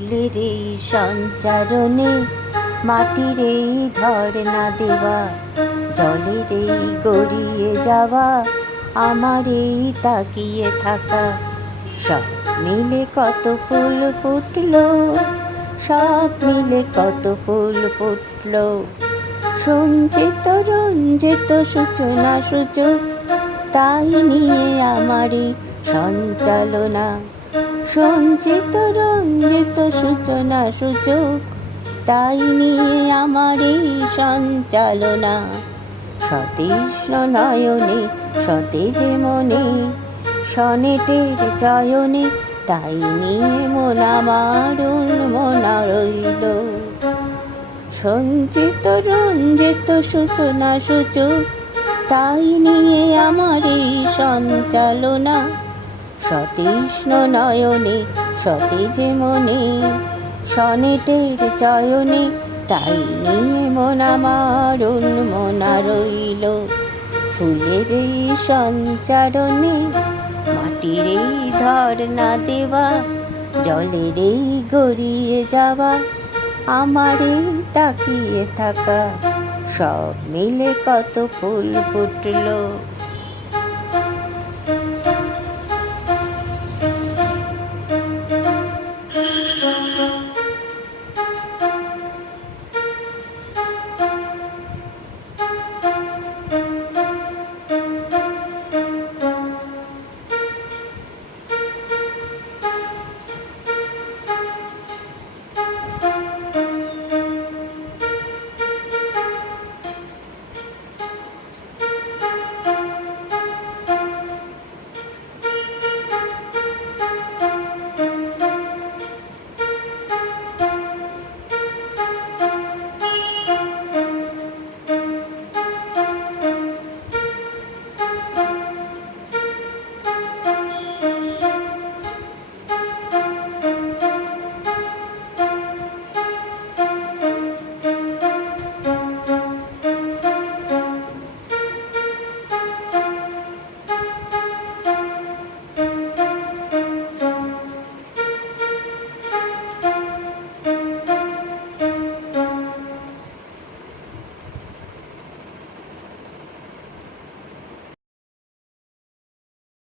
ফুলের এই সঞ্চারণে, মাটির এই ধর্ণা দেওয়া, জলের এই গড়িয়ে যাওয়া, আমার এই তাকিয়ে থাকা, সব মিলে কত ফুল ফুটলো, সব মিলে কত ফুল ফুটলো। সঞ্চিত রঞ্জিত সূচনা সূচক, তাই নিয়ে আমারই সঞ্চালনা। সঞ্চিত রঞ্জিত সূচনা সূচক, তাই নিয়ে আমারই সঞ্চালনা। সতৃষ্ণ নয়নে সতেজে মনে, সনেটের চয়নে, তাই নিয়ে মন আমার উন্মনা রইল। সঞ্চিত রঞ্জিত সূচনা সূচক, তাই নিয়ে আমার এই সঞ্চালনা। সতৃষ্ণ নয়নে সতেজে মনে, সনেটের চয়নে, তাই নিয়ে মন আমার উন্মনা রইল। ফুলের এই সঞ্চারণে, মাটির এই ধর্ণা দেওয়া, জলের এই গড়িয়ে যাওয়া, আমার এই তাকিয়ে থাকা, সব মিলে কত ফুল ফুটলো।